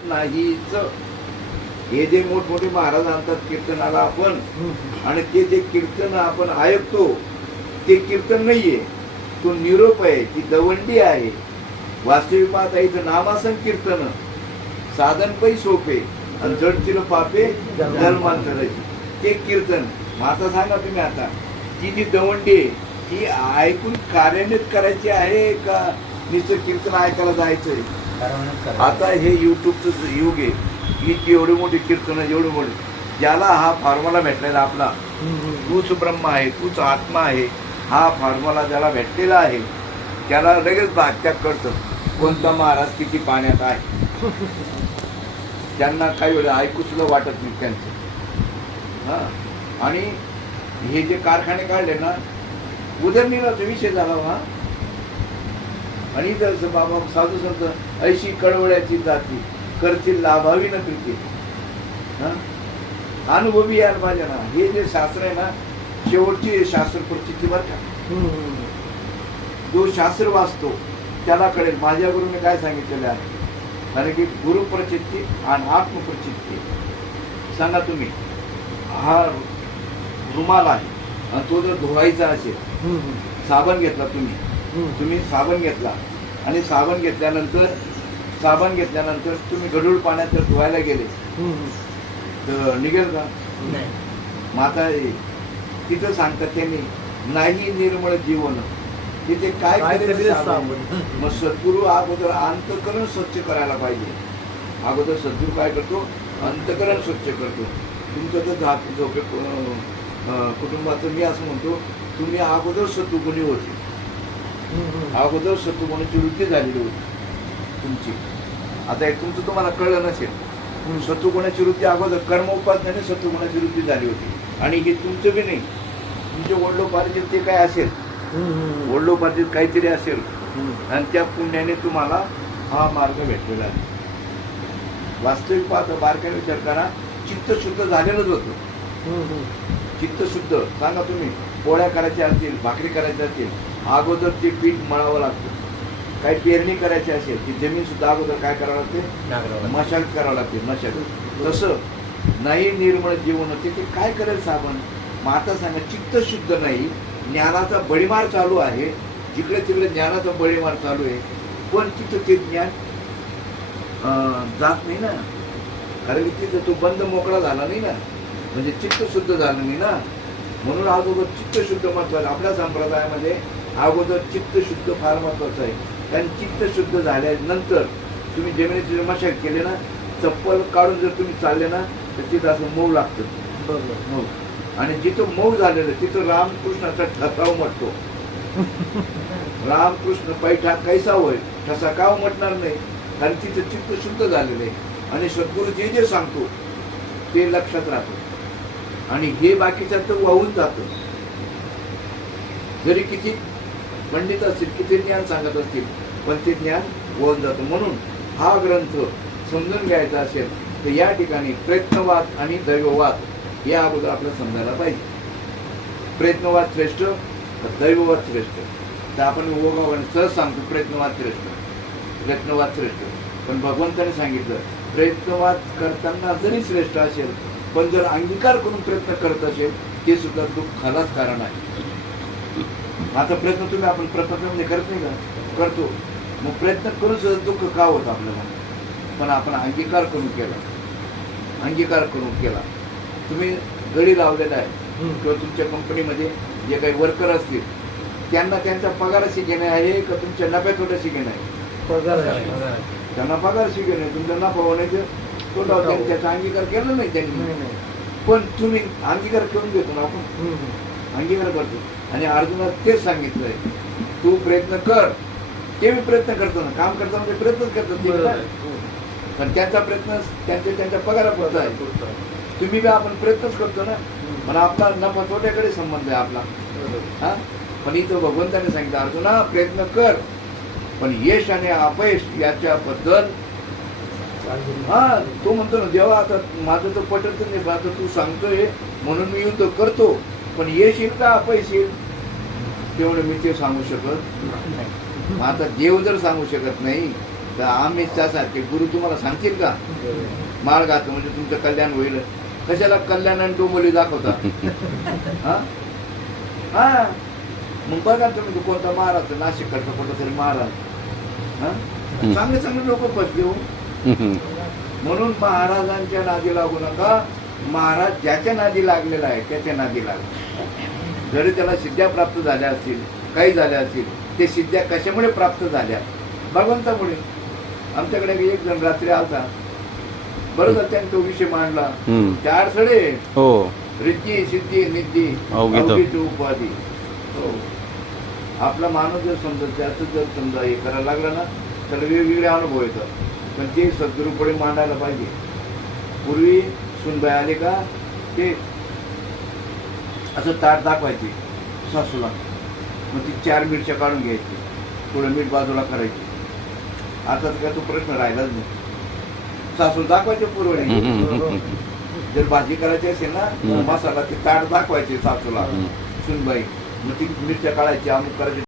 नाहीच. हे जे मोठमोठे महाराज आणतात कीर्तनाला आपण, आणि ते जे कीर्तन आपण ऐकतो ते कीर्तन नाहीये, तो निरोप आहे, ती दवंडी आहे. वास्तविक पाहता इथं नामासन कीर्तन साधन पै सोपे आणि जडचिर पापे धर्मांतराची ते कीर्तन. आता सांगा तुम्ही, आता ती जी दवंडी आहे ती ऐकून कार्यान्वित करायची आहे का नुसतं कीर्तन ऐकायला जायचंय? आता हे युट्यूबचं युग आहे, ही एवढी मोठी कीर्तन एवढी मोठी, ज्याला हा फॉर्म्युला भेटलेला आपला, तूच ब्रह्म आहे, तूच आत्मा आहे, हा फॉर्म्युला ज्याला भेटलेला आहे त्याला लगेच भात्या कळतं कोणता महाराज किती पाण्यात आहे. त्यांना काही वेळ ऐकू सुद्धा वाटत नाही त्यांचं. हा, आणि हे जे कारखाने काढले ना, उदरनिर्वाहाचा विषय झाला हा. आणि जर बाबा साधू संत ऐशी कळवळ्याची जाती करतील लाभावी न प्रीती. अनुभवी यार माझ्या ना, हे जे शास्त्र आहे ना, शेवटची शास्त्र प्रचिती बर का. जो शास्त्र वाचतो त्याला कळेल माझ्या गुरुने काय सांगितलेलं आहे. कारण की गुरु प्रचिती आणि आत्मप्रचिती. सांगा तुम्ही, हा रुमाल आहे आणि तो जर धुवायचा असेल, साबण घेतला तुम्ही साबण घेतला आणि साबण घेतल्यानंतर तुम्ही गढूळ पाण्यात जर धुवायला गेले तर निघेल का? मग आता तिथं सांगतात त्यांनी, नाही निर्मळ जीवन तिथे काय मग सद्गुरू अगोदर अंतःकरण स्वच्छ करायला पाहिजे. अगोदर सद्गुरू काय करतो? अंतःकरण स्वच्छ करतो. तुमचं तर झोपे कुटुंबाचं मी असं म्हणतो, तुम्ही अगोदर सत्वगुणी होते, अगोदर सत्वगुणाची वृत्ती झालेली होती तुमची. आता एक तुमचं तुम्हाला कळलं नसेल, सत्वगुणाची वृत्ती अगोदर कर्म उपासनेने सत्वगुणाची वृत्ती झाली होती. आणि हे तुमचं बी नाही, तुमचे वडिलोपार्जित ते काय असेल, वडिलोपार्जित काहीतरी असेल, आणि त्या पुण्याने तुम्हाला हा मार्ग भेटलेला आहे. वास्तविक पाहता बारकाईने विचार करा, चित्त शुद्ध झालेलंच होतं. चित्त शुद्ध. सांगा तुम्ही, पोळ्या करायच्या असतील, भाकरी करायच्या असतील, अगोदर ते पीठ मळावं लागतं. काही पेरणी करायची असेल ती जमीन सुद्धा अगोदर काय करावं लागते? मशागत करावं लागते, मशागत. तसं नाही निर्मळ जीवन होते ते काय करेल साबण? मग आता सांगा, चित्त शुद्ध नाही, ज्ञानाचा बळीमार चालू आहे, जिकडे तिकडे ज्ञानाचा बळीमार चालू आहे, पण तिथं ते ज्ञान जात नाही ना. कारण तिथं तो बंद मोकळा झाला नाही ना, म्हणजे चित्त शुद्ध झालं नाही ना. म्हणून अगोदर चित्त शुद्ध महत्वाचं. आपल्या संप्रदायामध्ये अगोदर चित्त शुद्ध फार महत्वाचं आहे. कारण चित्त शुद्ध झाल्यानंतर तुम्ही जमिनीची मशागत केली ना, चप्पल काढून जर तुम्ही चालले ना तर तिथं असं मऊ लागतं. बरोबर, मऊ. आणि जिथं मऊ झालेलं तिथं रामकृष्णाचा ठसा उमटतो. रामकृष्ण पैठा कैसा होय, ठसा का उमटणार नाही? कारण तिथं चित्त शुद्ध झालेलं आहे. आणि सद्गुरू जे जे सांगतो ते लक्षात राहतो, आणि हे बाकीच्या तर वाहून जातं. जरी किती पंडित असतील, किती ज्ञान सांगत असतील, पण ते ज्ञान वाहून जातं. म्हणून हा ग्रंथ समजून घ्यायचा असेल तर या ठिकाणी प्रयत्नवाद आणि दैववाद या अगोदर आपल्याला समजायला पाहिजे. प्रयत्नवाद श्रेष्ठ, दैववाद श्रेष्ठ. तर आपण ओघावाने सहज सांगतो प्रयत्नवाद श्रेष्ठ. पण भगवंताने सांगितलं, प्रयत्नवाद करताना जरी श्रेष्ठ असेल, पण जर अंगीकार करून प्रयत्न करत असेल ते सुद्धा दुःखालाच कारण आहे. आता प्रयत्न तुम्ही आपण प्रपंचामध्ये करत नाही का? करतो. मग प्रयत्न करून सुद्धा दुःख का होतं आपल्याला? पण आपण अंगीकार करून केला. तुम्ही गडी लावलेला आहे किंवा तुमच्या कंपनीमध्ये जे काही वर्कर असतील त्यांना त्यांच्या पगाराशी घेणे आहे का तुमच्या नफ्या तोट्याशी घेणं आहे? त्यांना पगाराशी घेणे. तुमचा नफा होण्याचं तोटा, त्याचा अंगीकार केला नाही त्यांनी. पण तुम्ही अंगीकार करून घेतो ना, आपण अंगीकार करतो. आणि अर्जुनात तेच सांगितलंय, तू प्रयत्न कर. ते मी प्रयत्न करतो ना, काम करता म्हणजे प्रयत्नच करतात. पण त्यांचा प्रयत्न त्यांच्या पगारापुरता आहे. तुम्ही बी आपण प्रयत्नच करतो ना, पण आपला नफा तोट्याकडे संबंध आहे आपला. हा, पण इथं भगवंताने सांगितलं, अर्जुना प्रयत्न कर, पण यश आणि अपयश याच्याबद्दल तो म्हणतो ना, देवा आता माझं तर पटत नाही, आता तू सांगतोय म्हणून मी युद्ध करतो, पण यश येईल का अपयश येईल तेवढं मी ते सांगू शकत नाही. आता देव जर सांगू शकत नाही तर अमित शहा सारखे गुरु तुम्हाला सांगतील का माळ घात म्हणजे तुमचं कल्याण होईल? कशाला कल्याण आणि डोंबोली दाखवता? हा हा मग बघा तुम्ही तो कोणता महाराज, नाशिक कडचा कोणता तरी महाराज, हा चांगले चांगले लोक फसले हो. म्हणून महाराजांच्या नादी लागू नका. महाराज ज्याच्या नादी लागलेला आहे त्याच्या नादी लागला. जरी त्याला सिद्ध्या प्राप्त झाल्या असतील, काही झाल्या असतील, ते सिद्ध्या कशामुळे प्राप्त झाल्या? भगवंतामुळे. आमच्याकडे एक जण रात्री आलता, बरोबर त्याने तो विषय मांडला. त्या अडथळे रिद्धी सिद्धी निद्धी अवघी उपाधी. हो, आपला माणूस जर समजा त्याचं जर समजा हे करायला लागला ना तर वेगवेगळे अनुभव येतात. पण ते सद्गुरूपुढे मांडायला पाहिजे. पूर्वी सुनबाई आले का ते असं ताट दाखवायचे सासूला, मग ती 4 मिरच्या काढून घ्यायची, थोडं मीठ बाजूला करायची. आता काय तो प्रश्न राहिलाच नाही. सासू दाखवायचे पुरवणी. जर भाजी करायची असेल ना मसाला ते ताट दाखवायचे सासूला सुनबाई, मग ती मिरच्या काढायची, अमुक करायची.